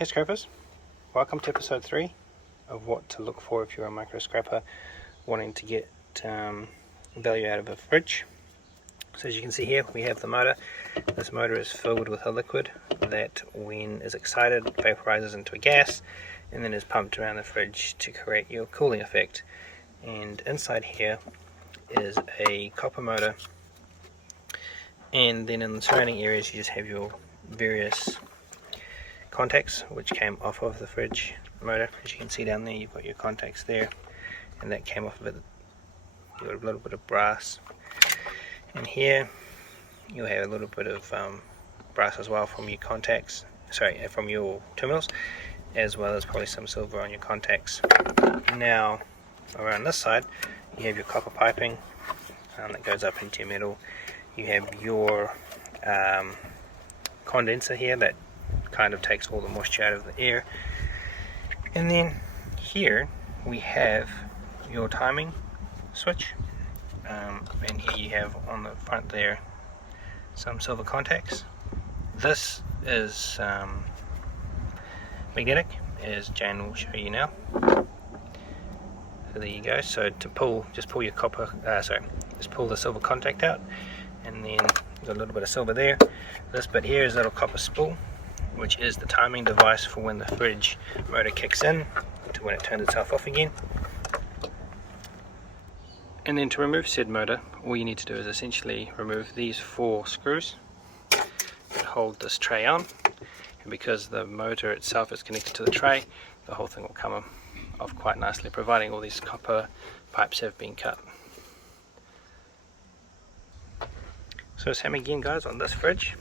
Hey scrappers, welcome to episode 3 of what to look for if you're a micro scrapper wanting to get value out of a fridge. So as you can see here, we have the motor. This motor is filled with a liquid that, when is excited, vaporizes into a gas and then is pumped around the fridge to create your cooling effect. And inside here is a copper motor, and then in the surrounding areas you just have your various contacts which came off of the fridge motor. As you can see down there, you've got your contacts there, and that came off of it. You've got a little bit of brass, and here you'll have a little bit of brass as well from your contacts, from your terminals, as well as probably some silver on your contacts. Now around this side you have your copper piping that goes up into your metal. You have your condenser here that kind of takes all the moisture out of the air, and then here we have your timing switch, and here you have on the front there some silver contacts. This is magnetic, as Jane will show you now. So there you go. So to pull, just pull your just pull the silver contact out, and then you've got a little bit of silver there. This bit here is a little copper spool, which is the timing device for when the fridge motor kicks in to when it turns itself off again. And then to remove said motor, all you need to do is essentially remove these 4 screws that hold this tray on, and because the motor itself is connected to the tray, the whole thing will come off quite nicely, providing all these copper pipes have been cut. So same again guys on this fridge.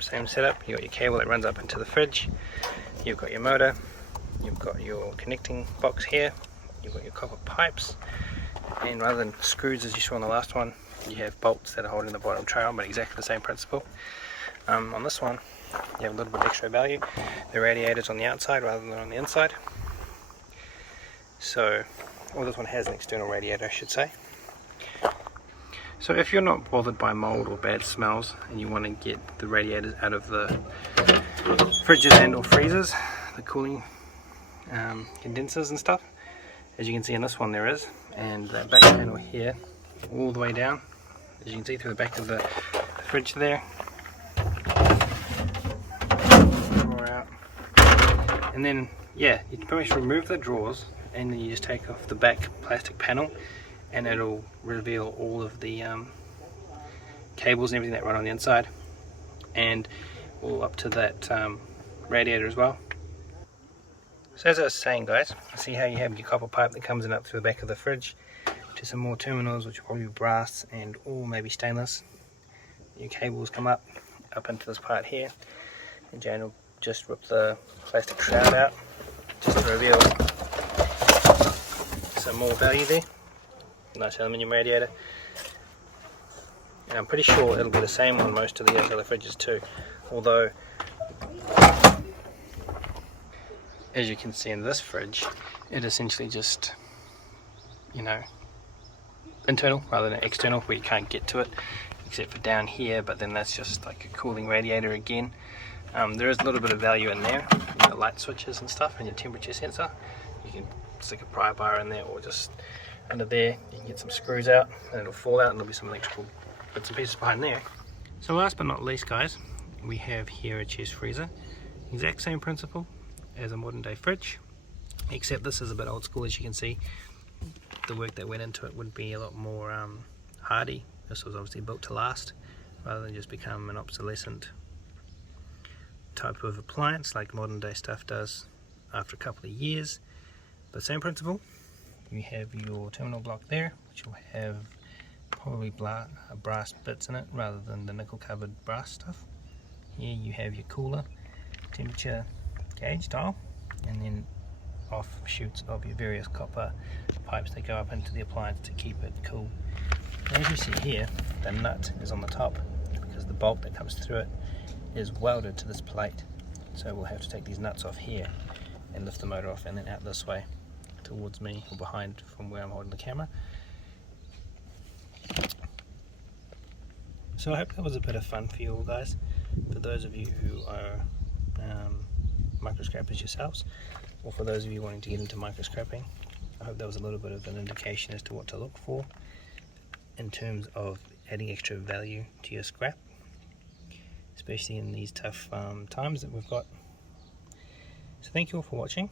Same setup. You've got your cable that runs up into the fridge, you've got your motor, you've got your connecting box here, you've got your copper pipes, and rather than screws as you saw on the last one, you have bolts that are holding the bottom tray on, but exactly the same principle. On this one you have a little bit extra value. The radiators on the outside rather than on the inside. So, well, this one has an external radiator, I should say. So if you're not bothered by mold or bad smells and you want to get the radiators out of the fridges and or freezers, the cooling condensers and stuff, as you can see in this one there is, and that back panel here all the way down, as you can see through the back of the fridge there, drawer out, and then yeah, you pretty much remove the drawers and then you just take off the back plastic panel, and it'll reveal all of the cables and everything that run on the inside, and all up to that radiator as well. So as I was saying guys, see how you have your copper pipe that comes in up through the back of the fridge to some more terminals, which are probably brass and or maybe stainless. Your cables come up into this part here, and Jane will just rip the plastic shroud out just to reveal some more value there. Nice aluminium radiator, and I'm pretty sure it'll be the same on most of the other fridges too, although as you can see in this fridge, it essentially just, you know, internal rather than external, where you can't get to it except for down here, but then that's just like a cooling radiator again. There is a little bit of value in there, your light switches and stuff, and your temperature sensor. You can stick a pry bar in there, or just under there you can get some screws out and it'll fall out, and there'll be some electrical bits and pieces behind there. So last but not least guys, we have here a chest freezer. Exact same principle as a modern day fridge, except this is a bit old school. As you can see, the work that went into it would be a lot more hardy. This was obviously built to last rather than just become an obsolescent type of appliance like modern day stuff does after a couple of years. But same principle. You have your terminal block there, which will have probably brass bits in it rather than the nickel covered brass stuff. Here you have your cooler temperature gauge dial, and then offshoots of your various copper pipes that go up into the appliance to keep it cool. And as you see here, the nut is on the top because the bolt that comes through it is welded to this plate. So we'll have to take these nuts off here and lift the motor off, and then out this way towards me, or behind from where I'm holding the camera. So I hope that was a bit of fun for you all guys. For those of you who are micro scrappers yourselves, or for those of you wanting to get into micro scrapping. I hope that was a little bit of an indication as to what to look for in terms of adding extra value to your scrap, especially in these tough times that we've got. So thank you all for watching,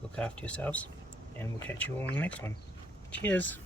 look after yourselves, and we'll catch you all in the next one. Cheers!